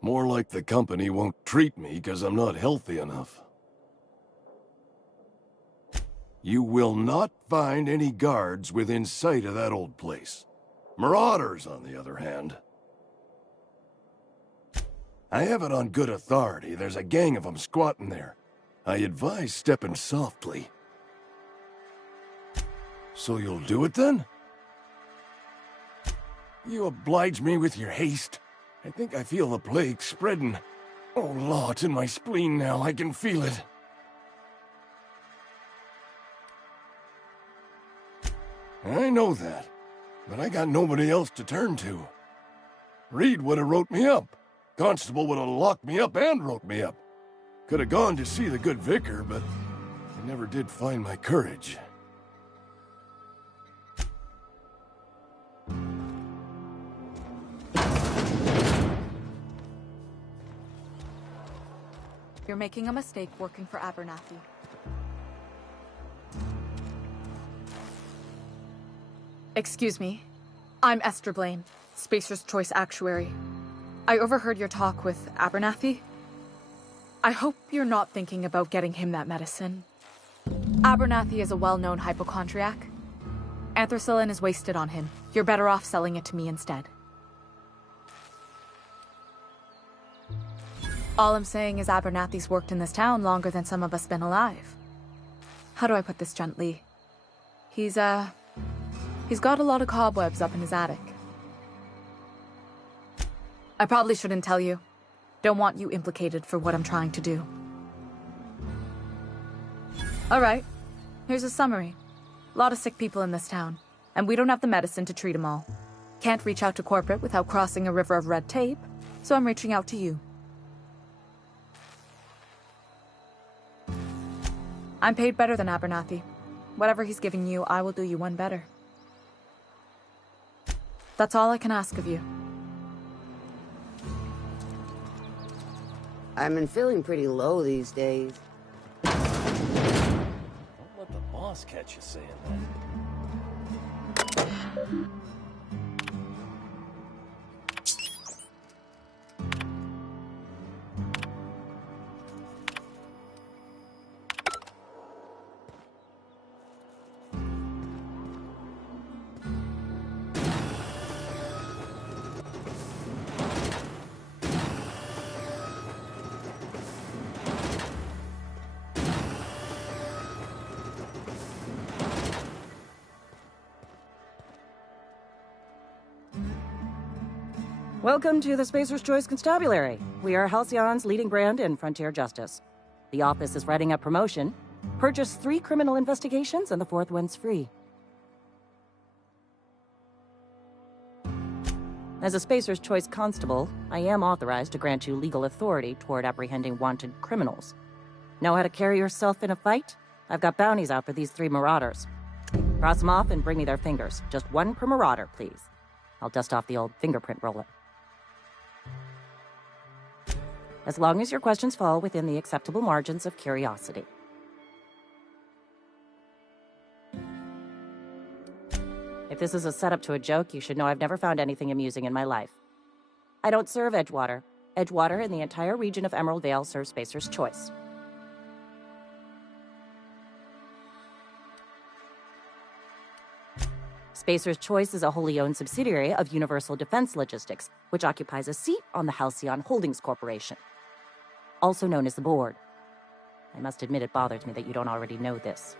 More like the company won't treat me because I'm not healthy enough. You will not find any guards within sight of that old place. Marauders, on the other hand. I have it on good authority. There's a gang of them squatting there. I advise stepping softly. So you'll do it then? You oblige me with your haste. I think I feel the plague spreading. Oh, Law, it's in my spleen now. I can feel it. I know that, but I got nobody else to turn to. Reed would have wrote me up. Constable would have locked me up and wrote me up. Could have gone to see the good vicar, but I never did find my courage. You're making a mistake working for Abernathy. Excuse me. I'm Esther Blaine, Spacer's Choice Actuary. I overheard your talk with Abernathy. I hope you're not thinking about getting him that medicine. Abernathy is a well-known hypochondriac. Anthracillin is wasted on him. You're better off selling it to me instead. All I'm saying is Abernathy's worked in this town longer than some of us been alive. How do I put this gently? He's got a lot of cobwebs up in his attic. I probably shouldn't tell you. Don't want you implicated for what I'm trying to do. Alright, here's a summary. A lot of sick people in this town, and we don't have the medicine to treat them all. Can't reach out to corporate without crossing a river of red tape, so I'm reaching out to you. I'm paid better than Abernathy. Whatever he's giving you, I will do you one better. That's all I can ask of you. I've been feeling pretty low these days. Don't let the boss catch you saying that. Welcome to the Spacer's Choice Constabulary. We are Halcyon's leading brand in frontier justice. The office is writing a promotion. Purchase 3 criminal investigations and the 4th one's free. As a Spacer's Choice constable, I am authorized to grant you legal authority toward apprehending wanted criminals. Know how to carry yourself in a fight? I've got bounties out for these 3 marauders. Cross them off and bring me their fingers. Just 1 per marauder, please. I'll dust off the old fingerprint roller. As long as your questions fall within the acceptable margins of curiosity. If this is a setup to a joke, you should know I've never found anything amusing in my life. I don't serve Edgewater. Edgewater and the entire region of Emerald Vale serve Spacer's Choice. Spacer's Choice is a wholly owned subsidiary of Universal Defense Logistics, which occupies a seat on the Halcyon Holdings Corporation, also known as the Board. I must admit it bothers me that you don't already know this.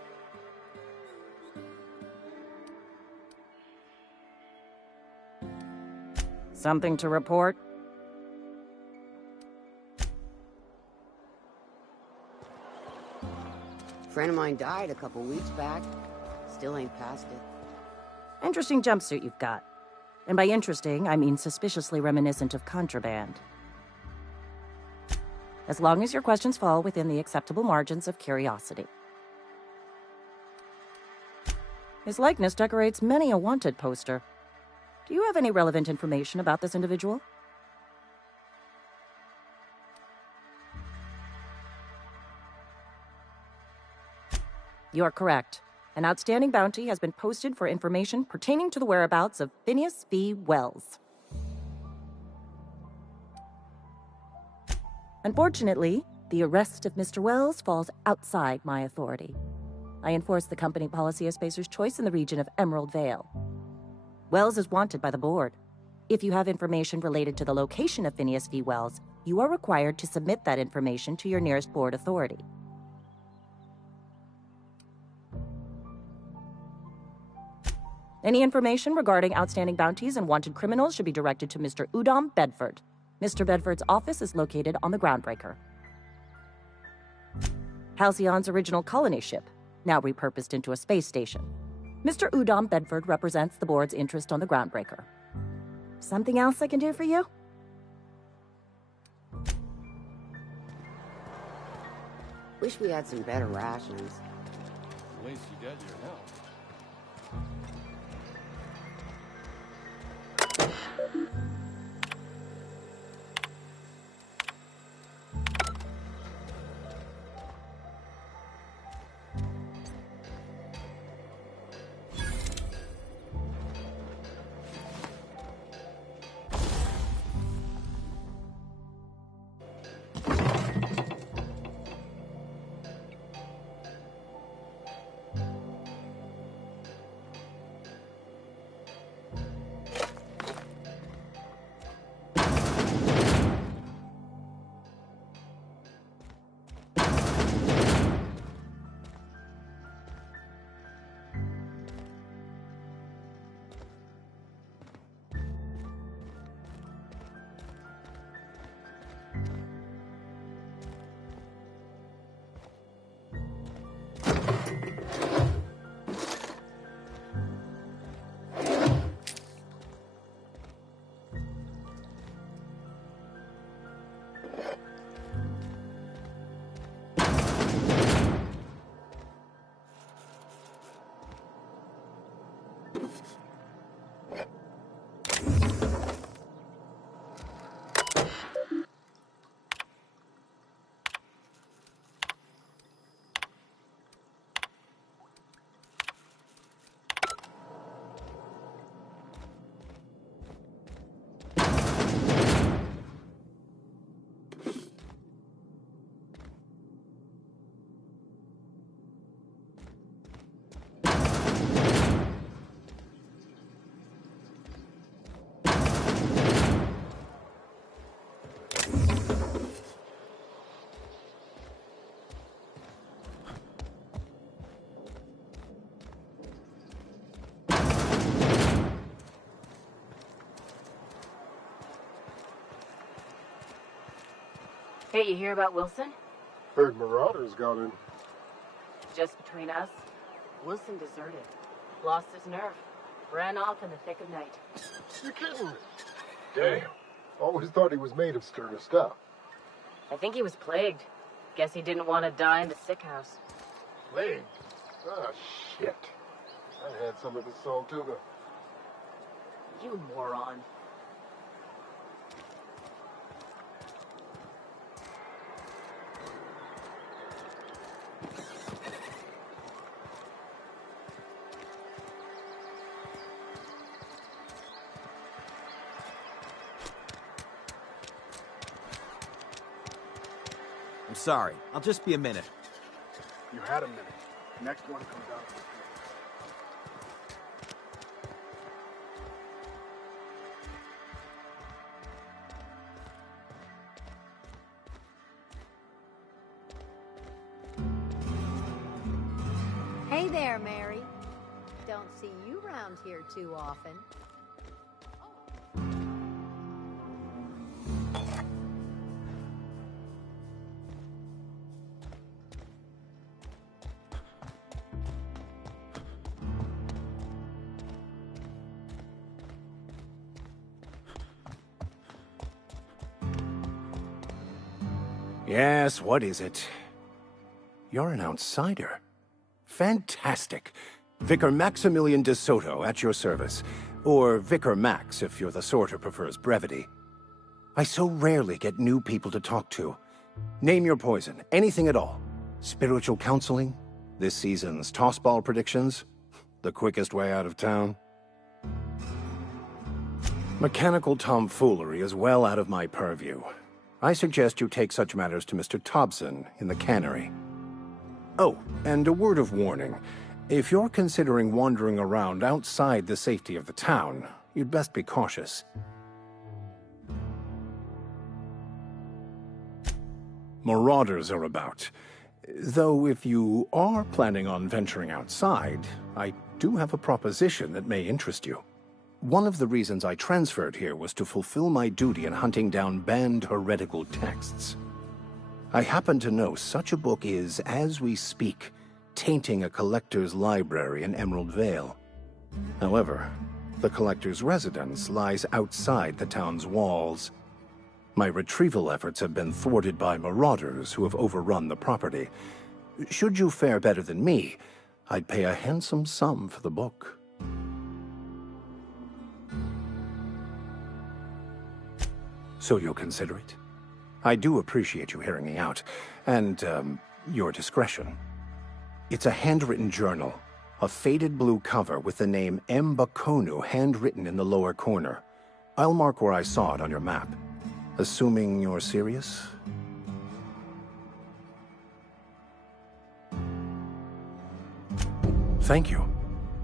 Something to report? Friend of mine died a couple weeks back. Still ain't past it. Interesting jumpsuit you've got. And by interesting, I mean suspiciously reminiscent of contraband. As long as your questions fall within the acceptable margins of curiosity. His likeness decorates many a wanted poster. Do you have any relevant information about this individual? You are correct. An outstanding bounty has been posted for information pertaining to the whereabouts of Phineas V. Wells. Unfortunately, the arrest of Mr. Wells falls outside my authority. I enforce the company policy of Spacer's Choice in the region of Emerald Vale. Wells is wanted by the board. If you have information related to the location of Phineas V. Wells, you are required to submit that information to your nearest board authority. Any information regarding outstanding bounties and wanted criminals should be directed to Mr. Udom Bedford. Mr. Bedford's office is located on the Groundbreaker. Halcyon's original colony ship, now repurposed into a space station. Mr. Udom Bedford represents the board's interest on the Groundbreaker. Something else I can do for you? Wish we had some better rations. At least you got your help. Hey, you hear about Wilson? Heard Marauders got in. Just between us, Wilson deserted. Lost his nerve. Ran off in the thick of night. You're kidding me. Damn. Always thought he was made of sterner stuff. I think he was plagued. Guess he didn't want to die in the sick house. Plagued? Ah, shit. I had some of his salt tuna. You moron. I'm sorry. I'll just be a minute. You had a minute. Next one comes out. there, Mary. Don't see you around here too often. Yes, what is it? You're an outsider. Fantastic. Vicar Maximilian de Soto, at your service. Or Vicar Max, if you're the sort who prefers brevity. I so rarely get new people to talk to. Name your poison, anything at all. Spiritual counseling? This season's tossball predictions? The quickest way out of town? Mechanical tomfoolery is well out of my purview. I suggest you take such matters to Mr. Thompson in the cannery. Oh, and a word of warning. If you're considering wandering around outside the safety of the town, you'd best be cautious. Marauders are about. Though if you are planning on venturing outside, I do have a proposition that may interest you. One of the reasons I transferred here was to fulfill my duty in hunting down banned heretical texts. I happen to know such a book is, as we speak, tainting a collector's library in Emerald Vale. However, the collector's residence lies outside the town's walls. My retrieval efforts have been thwarted by marauders who have overrun the property. Should you fare better than me, I'd pay a handsome sum for the book. So you'll consider it? I do appreciate you hearing me out, and, your discretion. It's a handwritten journal, a faded blue cover with the name M. Bakonu handwritten in the lower corner. I'll mark where I saw it on your map. Assuming you're serious? Thank you.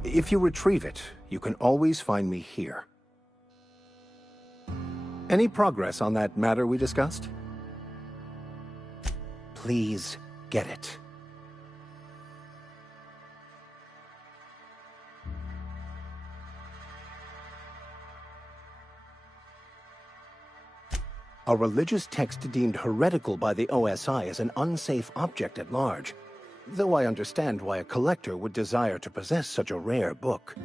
If you retrieve it, you can always find me here. Any progress on that matter we discussed? Please get it. A religious text deemed heretical by the OSI is an unsafe object at large, though I understand why a collector would desire to possess such a rare book.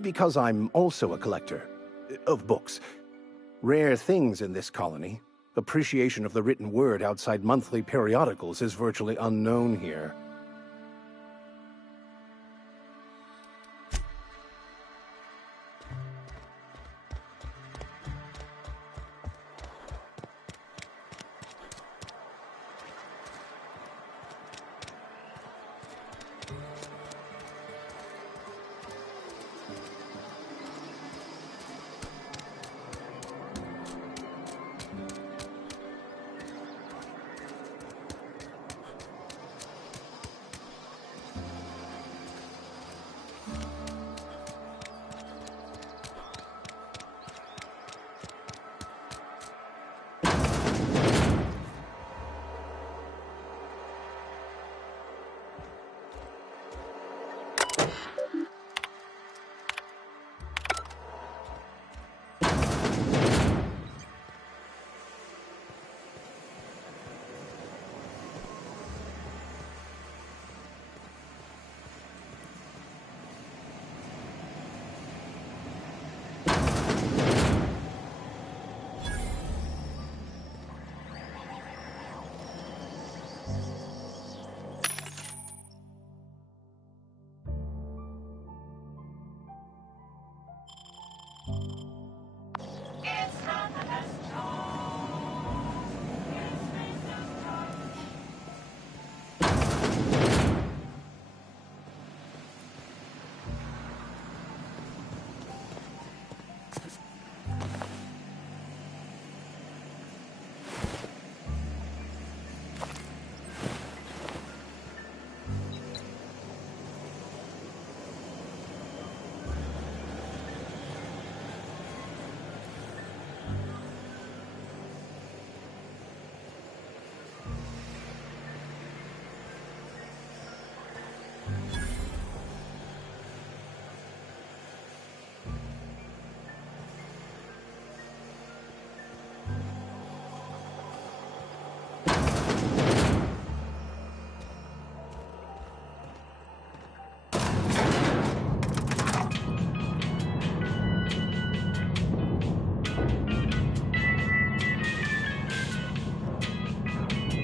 Because I'm also a collector of books. Rare things in this colony. Appreciation of the written word outside monthly periodicals is virtually unknown here.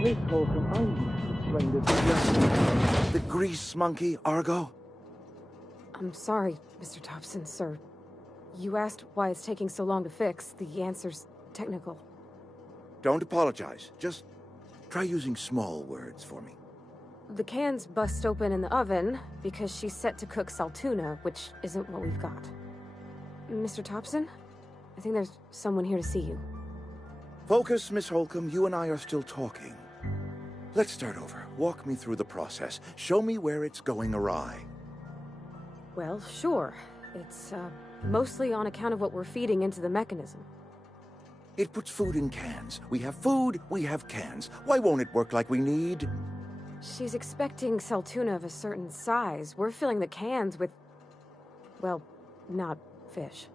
Miss Holcomb, I need to explain this to you. The grease monkey, Argo? I'm sorry, Mr. Thompson, sir. You asked why it's taking so long to fix. The answer's technical. Don't apologize. Just try using small words for me. The cans bust open in the oven because she's set to cook saltuna, which isn't what we've got. Mr. Thompson? I think there's someone here to see you. Focus, Miss Holcomb. You and I are still talking. Let's start over. Walk me through the process. Show me where it's going awry. Well, sure. It's, mostly on account of what we're feeding into the mechanism. It puts food in cans. We have food, we have cans. Why won't it work like we need? She's expecting saltuna of a certain size. We're filling the cans with, well, not fish.